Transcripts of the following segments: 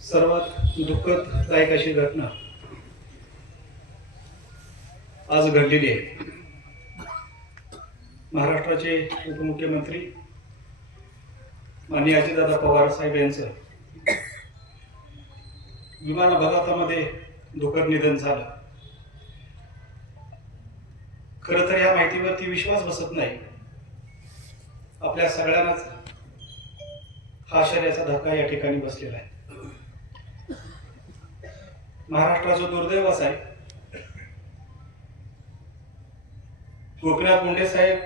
सर्वात दुःखदायक अशी घटना आज घडलेली आहे। महाराष्ट्राचे उपमुख्यमंत्री माननीय अजितदादा पवार साहेब यांचं विमान अपघातामध्ये दुःखद निधन झालं। खरं तर या माहितीवरती विश्वास बसत नाही। आपल्या सगळ्यांनाच हा आश्चर्याचा धक्का या ठिकाणी बसलेला आहे। महाराष्ट्राचं दुर्दैव असं आहे, गोपीनाथ मुंडे साहेब,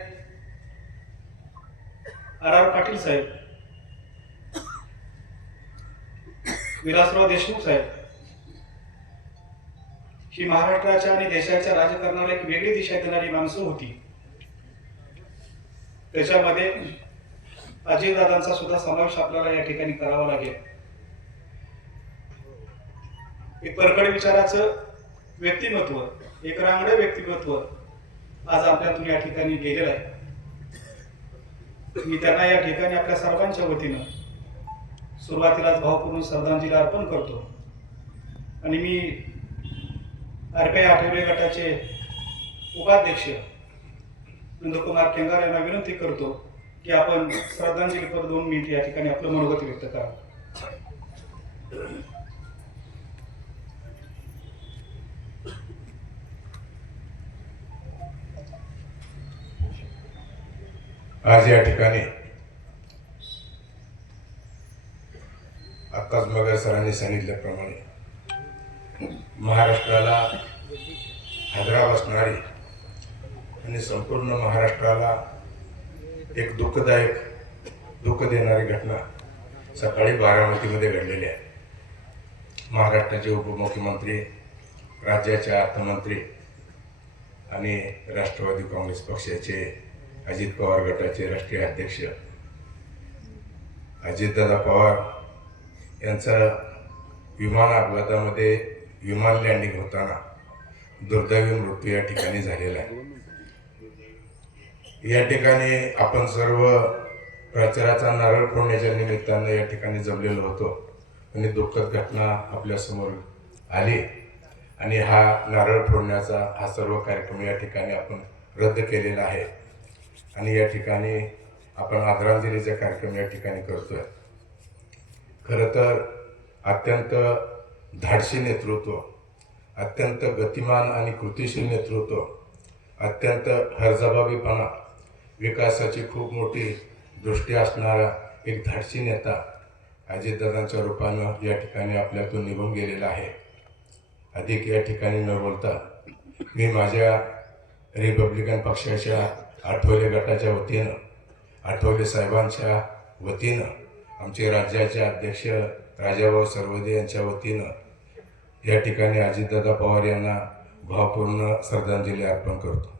आर पाटील साहेब, विलासराव देशमुख साहेब ही महाराष्ट्राच्या आणि देशाच्या राजकारणाला एक वेगळी दिशा देणारी माणसं होती। त्याच्यामध्ये अजितदादांचा सुद्धा समावेश आपल्याला या ठिकाणी करावा लागेल। एक परखड विचाराचं व्यक्तिमत्व, एक रांगडं व्यक्तिमत्व आज आपल्यातून या ठिकाणी गेलेलं आहे। मी त्यांना या ठिकाणी आपल्या सर्वांच्या वतीनं सुरुवातीलाच भावपूर्ण श्रद्धांजली अर्पण करतो आणि मी आरपीआय आठवले गटाचे उपाध्यक्ष नंदकुमार केंगार यांना विनंती करतो की आपण श्रद्धांजलीपर 2 मिनिट या ठिकाणी आपलं मनोगत व्यक्त करावं। आज या ठिकाणी आकाश मगर सरांनी सांगितल्याप्रमाणे महाराष्ट्राला हादरा बसणारी आणि संपूर्ण महाराष्ट्राला एक दुःख देणारी घटना सकाळी बारामतीमध्ये घडलेली आहे। महाराष्ट्राचे उपमुख्यमंत्री, राज्याचे अर्थमंत्री आणि राष्ट्रवादी काँग्रेस पक्षाचे अजित पवार गटाचे राष्ट्रीय अध्यक्ष अजितदादा पवार यांचा विमान अपघातामध्ये विमान लँडिंग होताना दुर्दैवी मृत्यू या ठिकाणी झालेला आहे। या ठिकाणी आपण सर्व प्रचाराचा नारळ फोडण्याच्या निमित्तानं या ठिकाणी जमलेलो होतो आणि दुःखद घटना आपल्यासमोर आली आणि हा नारळ फोडण्याचा हा सर्व कार्यक्रम या ठिकाणी आपण रद्द केलेला आहे आणि या ठिकाणी आपण आदरांजलीचा कार्यक्रम या ठिकाणी करतोय। खरं तर अत्यंत धाडसी नेतृत्व, अत्यंत गतिमान आणि कृतिशील नेतृत्व, अत्यंत हरजबाबीपणा, विकासाची खूप मोठी दृष्टी असणारा एक धाडसी नेता अजितदादांच्या रूपानं या ठिकाणी आपल्यातून निघून गेलेला आहे। अधिक या ठिकाणी न बोलता मी माझ्या रिपब्लिकन पक्षाच्या आठवले गटाच्या वतीनं, आठवले साहेबांच्या वतीनं, आमचे राज्याचे अध्यक्ष राजाभाऊ सर्वदे यांच्या वतीनं या ठिकाणी अजितदादा पवार यांना भावपूर्ण श्रद्धांजली अर्पण करतो।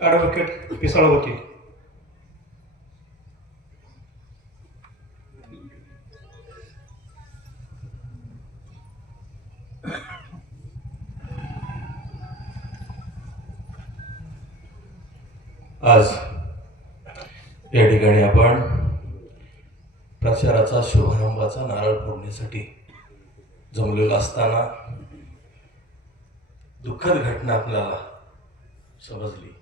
ॲडव्होकेट पिसाळ वकील। आज या ठिकाणी आपण प्रचाराचा शुभारंभाचा नारळ फोडण्यासाठी जमलेलो असताना दुःखद घटना आपल्याला समजली।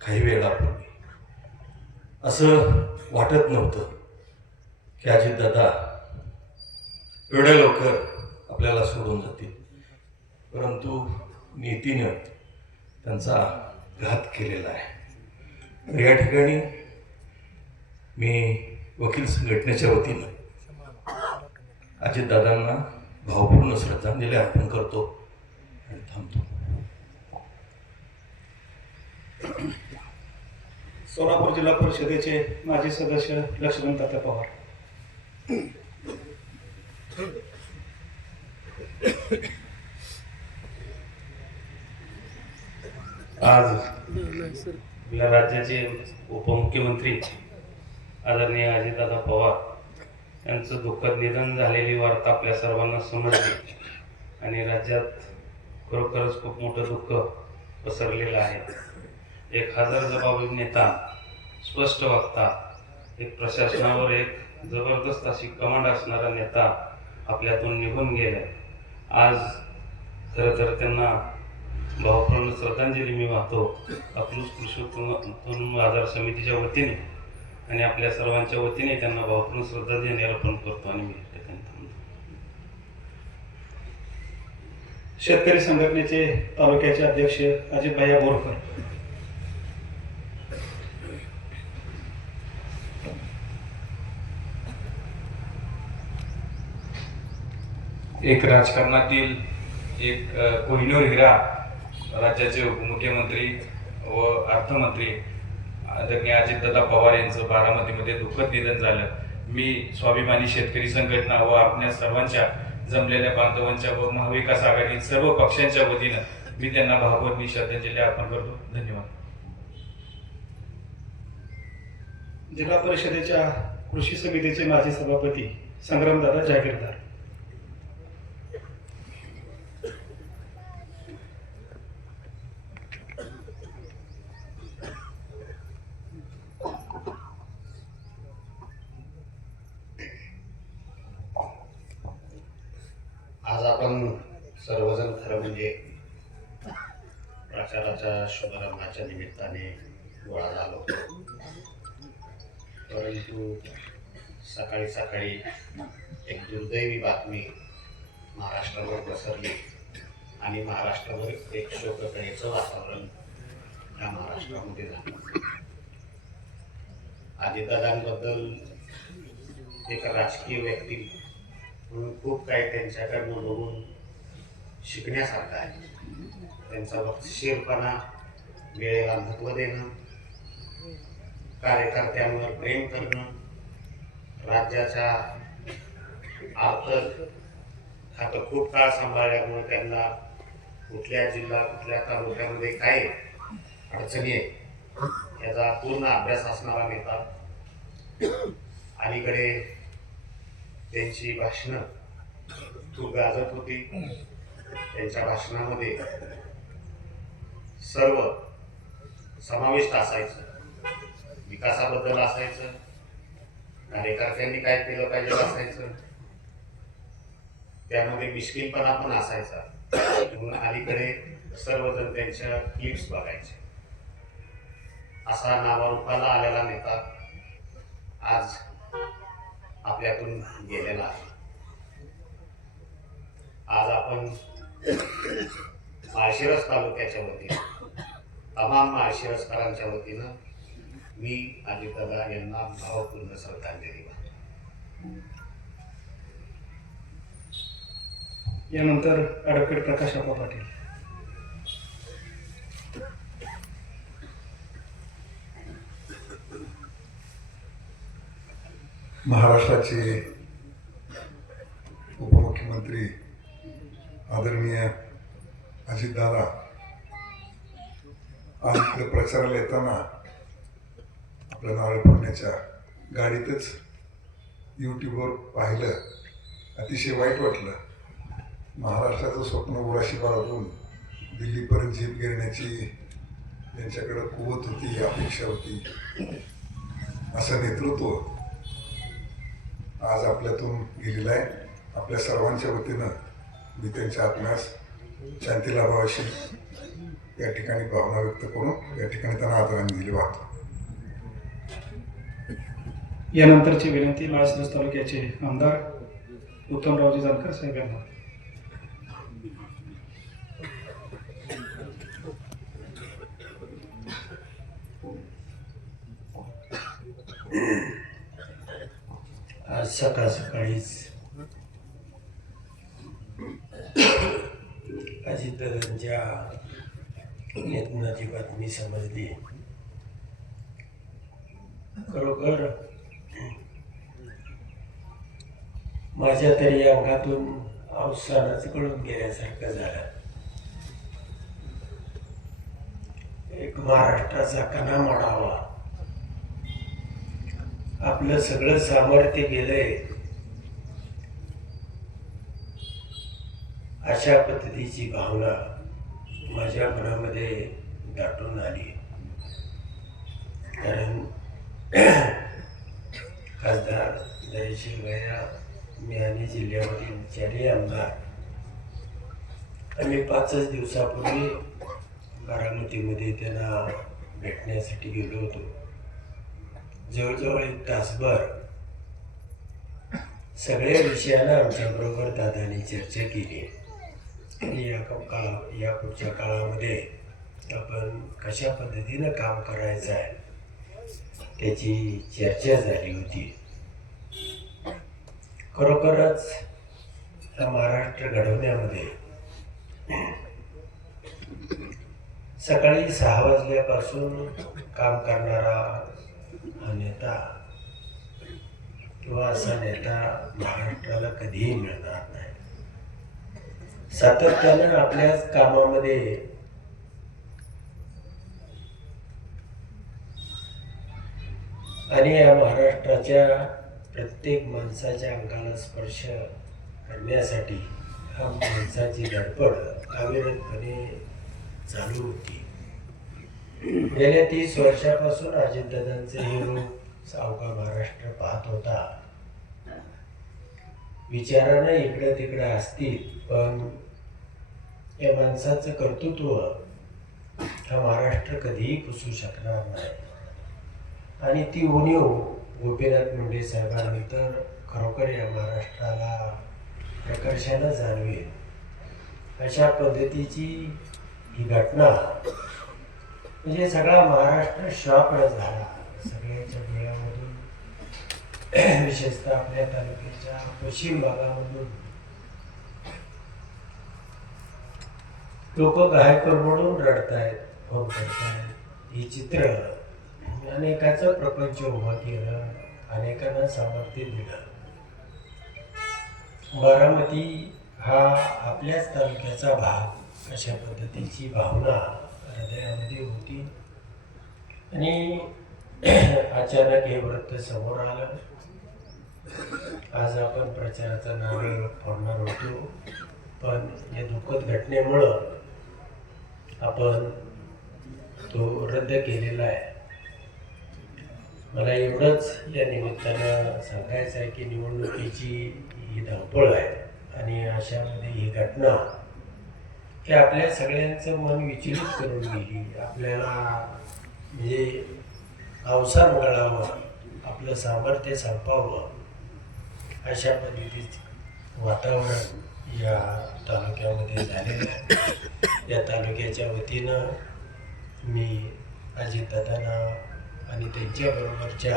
काही वेळापूर्वी असं वाटत नव्हतं की अजितदादा एवढ्या लवकर आपल्याला सोडून जातील, परंतु नीतीनं त्यांचा घात केलेला आहे। तर या ठिकाणी मी वकील संघटनेच्या वतीनं अजितदादांना भावपूर्ण श्रद्धांजली अर्पण करतो आणि थांबतो। सोलापूर जिल्हा परिषदेचे माजी सदस्य लक्ष्मण तात्या पवार। आज आपल्या राज्याचे उपमुख्यमंत्री आदरणीय अजितदादा पवार यांचं दुःखद निधन झालेली वार्ता आपल्या सर्वांना समजली आणि राज्यात खरोखरच खूप मोठं दुःख पसरलेलं आहे। एक हजरजबाबी नेता, स्पष्ट वक्ता, एक प्रशासनावर एक जबरदस्त अशी कमांड असणारा नेता आपल्यातून निघून गेलाय. आज खरं तर त्यांना भावपूर्ण श्रद्धांजली मी वाहतो. अकलूज कृषी उत्पन्न बाजार समितीच्या वतीने आणि आपल्या सर्वांच्या वतीने त्यांना भावपूर्ण श्रद्धांजली अर्पण करतो आणि मी या ठिकाणी थांबतो. शेतकरी संघटनेचे तालुक्याचे अध्यक्ष अजितभाई बोरकर. एक राजकारणातील एक कोहिनूर हिरा राज्याचे उपमुख्यमंत्री व अर्थमंत्री आदरणीय अजितदादा पवार यांचं बारामतीमध्ये दुःखद निधन झालं. मी स्वाभिमानी शेतकरी संघटना व आपल्या सर्वांच्या जमलेल्या बांधवांच्या व महाविकास आघाडी सर्व पक्षांच्या वतीनं मी त्यांना भावपूर्ण श्रद्धांजली अर्पण करतो. धन्यवाद. जिल्हा परिषदेच्या कृषी समितीचे माजी सभापती संग्रामदादा जागीरदार. आज आपण सर्वजण खरं म्हणजे प्रचाराच्या शुभारंभाच्या निमित्ताने गोळा झालो होतो. परंतु सकाळी सकाळी एक दुर्दैवी बातमी महाराष्ट्रावर पसरली आणि महाराष्ट्रावर एक शोककळेचं वातावरण या महाराष्ट्रामध्ये झालं. अजितदादांबद्दल एक राजकीय व्यक्ती म्हणून खूप काही त्यांच्याकडनं बघून शिकण्यासारखं आहे. त्यांचा वक्तशीरपणा, वेळेला महत्त्व देणं, कार्यकर्त्यांवर प्रेम करणं, राज्याच्या आर्थिक खातं खूप काळ सांभाळल्यामुळे त्यांना कुठल्या जिल्हा कुठल्या तालुक्यामध्ये काय अडचणी आहेत याचा पूर्ण अभ्यास असणारा नेता. अलीकडे त्यांची भाषणं खूप गाजत होती. त्यांच्या भाषणामध्ये सर्व समाविष्ट असायचं. विकासाबद्दल असायचं, कार्यकर्त्यांनी काय केलं पाहिजे असायचं, त्यामध्ये मिश्किलपणा पण असायचा. म्हणून अलीकडे सर्वजण त्यांच्या क्लिप्स बघायचे. असा नावारूपाला आलेला नेता आज आपल्यातून गेलेला आहे. आज आपण माळशिरस तालुक्याच्या वतीनं, तमाम माळशिरसकरांच्या वतीनं मी अजितदादा यांना भावपूर्ण श्रद्धांजली वाहतो. यानंतर ॲडव्होकेट प्रकाश आप्पा पाटील. महाराष्ट्राचे उपमुख्यमंत्री आदरणीय अजितदादा आज इकडे प्रचाराला येताना आपल्या नारळ फोडण्याच्या गाडीतच यूट्यूबवर पाहिलं. अतिशय वाईट वाटलं. महाराष्ट्राचं स्वप्न उराशी बाळगून दिल्लीपर्यंत झेप घेण्याची त्यांच्याकडं कुवत होती, अपेक्षा होती. असं नेतृत्व आज आपल्यातून गेलेलं आहे. आपल्या सर्वांच्या वतीनं मी त्यांच्या आत्म्यास शांती लाभावी या ठिकाणी भावना व्यक्त करून या ठिकाणी त्यांना आदरांजली वाहतो. यानंतरची विनंती माळशिरस तालुक्याचे आमदार उत्तमरावजी जानकर साहेब यांना. आज सकाळ सकाळीच अजितदादांच्या निधनाची बातमी समजली. खरोखर माझ्या तरी अंगातून अवसानच गळून गेल्यासारखं झालं. एक महाराष्ट्राचा कणा मोडावा, आपलं सगळं सामर्थ्य गेलंय अशा पद्धतीची भावना माझ्या मनामध्ये दाटून आली. कारण खासदार धैर्यशील भैया, मी आणि जिल्ह्यामधील चारही आमदार आम्ही 5च दिवसापूर्वी बारामतीमध्ये त्यांना भेटण्यासाठी गेलो होतो. जवळजवळ 1 तासभर सगळ्या विषयाला आमच्याबरोबर दादांनी चर्चा केली आणि या पुढच्या काळामध्ये आपण कशा पद्धतीनं काम करायचं आहे त्याची चर्चा झाली होती. खरोखरच हा महाराष्ट्र घडवण्यामध्ये सकाळी 6 वाजल्यापासून काम करणारा हा नेता किंवा असा नेता महाराष्ट्राला कधीही मिळणार नाही. सातत्यानं आपल्याच कामामध्ये आणि या महाराष्ट्राच्या प्रत्येक माणसाच्या अंगाला स्पर्श करण्यासाठी हा माणसाची धडपड अविरतपणे चालू होती. गेल्या 30 वर्षापासून अजितदादांचे हे रूप अवघा महाराष्ट्र पाहत होता. विचारानं इकडं तिकडं असतील, पण या माणसाचं कर्तृत्व हा महाराष्ट्र कधीही पुसू शकणार नाही. आणि ती उणीव गोपीनाथ मुंडे साहेबांनंतर खरोखर या महाराष्ट्राला प्रकर्षानं जाणवेल अशा पद्धतीची ही घटना म्हणजे सगळा महाराष्ट्र शॉकड झाला. सगळ्याच्या डोळ्यामधून विशेषतः आपल्या तालुक्याच्या पश्चिम भागामधून लोक घायकर म्हणून रडतायत, फोन करतायत. ही चित्र अनेकाचं प्रपंच उभा केलं, अनेकांना सामर्थ्य दिलं. बारामती हा आपल्याच तालुक्याचा भाग अशा पद्धतीची भावना हृदयामध्ये होती. आणि अचानक हे वृत्त समोर आलं. आज आपण प्रचाराचा नारळ फोडणार होतो, पण या दुःखद घटनेमुळं आपण तो रद्द केलेला आहे. मला एवढंच या निमित्तानं सांगायचं आहे की निवडणुकीची ही धावपळ आहे आणि अशामध्ये ही घटना की आपल्या सगळ्यांचं मन विचलित करून गेली. आपल्याला म्हणजे अवसान गळावं, आपलं सामर्थ्य संपावं अशा पद्धतीचं वातावरण या तालुक्यामध्ये झालेलं आहे. या तालुक्याच्या वतीनं मी अजितदादांना आणि त्यांच्याबरोबरच्या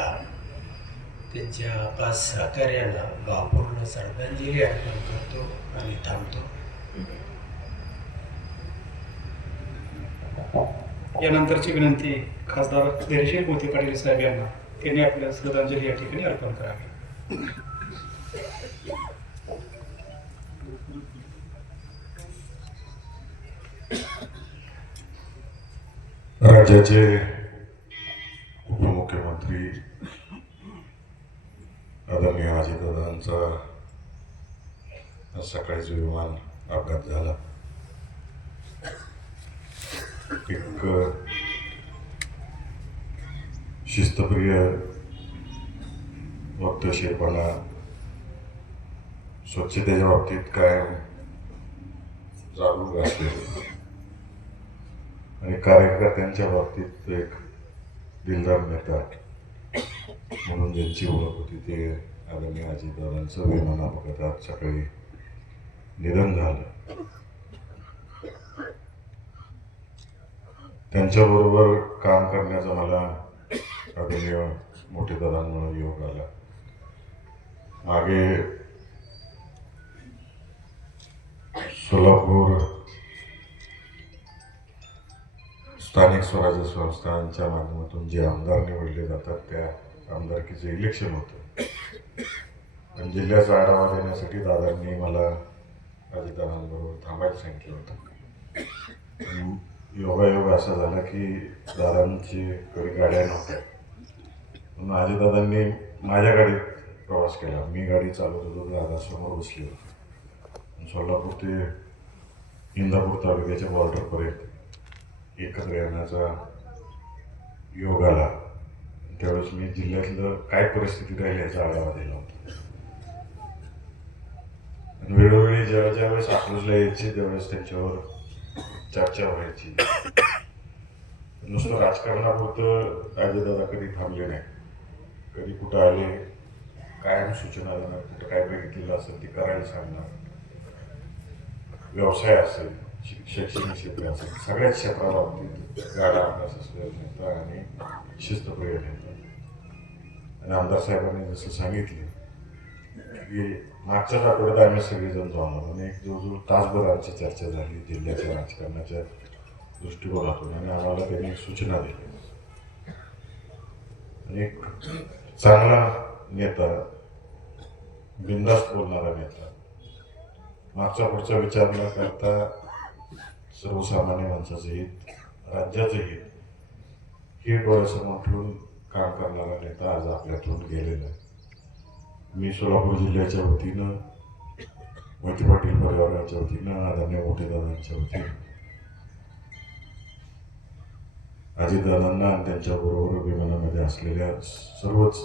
त्यांच्या 5 सहकार्यांना भावपूर्ण श्रद्धांजली अर्पण करतो आणि थांबतो. यानंतरची विनंती खासदार धैर्यशील मोहिते पाटील साहेब यांना, त्यांनी आपल्या श्रद्धांजली या ठिकाणी अर्पण करावी. राज्याचे उपमुख्यमंत्री आदरणीय अजितदादांचा आज सकाळी जो विमान अपघात झाला, एक शिस्तप्रिय वक्तशीरपणा, स्वच्छतेच्या बाबतीत कायम जागरूक असले आणि कार्यकर्त्यांच्या बाबतीत एक दिलदार नेता म्हणून ज्यांची ओळख होती ते आदरणीय अजितदादांचं विमान अपघातात सकाळी निधन झालं. त्यांच्याबरोबर काम करण्याचा मला आदरणीय मोठे दादांमुळे योग आला. मागे सोलापूर स्थानिक स्वराज्य संस्थांच्या माध्यमातून जे आमदार निवडले जातात त्या आमदारकीचं इलेक्शन होतं. पण जिल्ह्याचा आढावा देण्यासाठी दादांनी मला अजितदादांबरोबर थांबायला सांगितलं होतं. योगायोग असा झाला की दादांची घरी गाड्या नव्हत्या, म्हणून अजितदादांनी माझ्या गाडीत प्रवास केला. मी गाडी चालवत होतो, दादासमोर बसले होते. सोलापूर ते इंदापूर तालुक्याच्या बॉर्डरपर्यंत एकत्र येण्याचा योग आला. त्यावेळेस मी जिल्ह्यातलं काय परिस्थिती राहील याचा आढावा दिला होता. आणि वेळोवेळी ज्यावेळेस अकलूजला यायचे त्यावेळेस त्यांच्यावर चर्चा व्हायची. नुसतं राजकारणापुरतं अजितदादा कधी थांबले नाही. कधी कुठं आले, कायम सूचना देणार, कुठं काय बघितलेलं असेल ते करायला सांगणार. व्यवसाय असेल, शैक्षणिक क्षेत्र असेल, सगळ्याच क्षेत्राबाबतीत गाडा अभ्यास असलेला नेता आणि शिस्तप्रिय नेता. आणि आमदार साहेबांनी जसं सांगितलं की मागच्याच आठवड्यात आम्ही सगळेजण जाऊन आलो आणि एक जवळजवळ तासभर आमची चर्चा झाली जिल्ह्याच्या राजकारणाच्या दृष्टिकोनातून. आणि आम्हाला त्यांनी सूचना दिल्या. आणि एक चांगला नेता, बिनधास्त बोलणारा नेता, मागचा पुढचा विचार न करता सर्वसामान्य माणसाचं हित, राज्याचं हित हे डोळ्यासमोर ठेवून काम करणारा नेता आज आपल्यातून गेलेला आहे. मी सोलापूर जिल्ह्याच्या वतीनं, मोहिते पाटील परिवाराच्या वतीनं, आदरणीय मोठेदादांच्या वतीनं अजितदादांना आणि त्यांच्याबरोबर विमानामध्ये असलेल्या सर्वच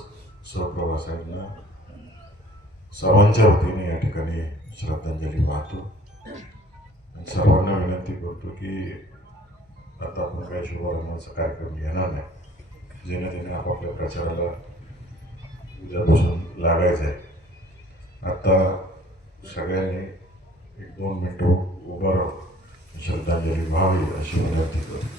सहप्रवासांना सर्वांच्या वतीने या ठिकाणी श्रद्धांजली वाहतो. आणि सर्वांना विनंती करतो की आता आपण काही शुभारंभाचा कार्यक्रम घेणार नाही. जेणे त्याने आपापल्या प्रचाराला उद्यापासून लागायचं आहे. आता सगळ्यांनी 1-2 मिनटं उभं राहून श्रद्धांजली व्हावी अशी विनंती करतो.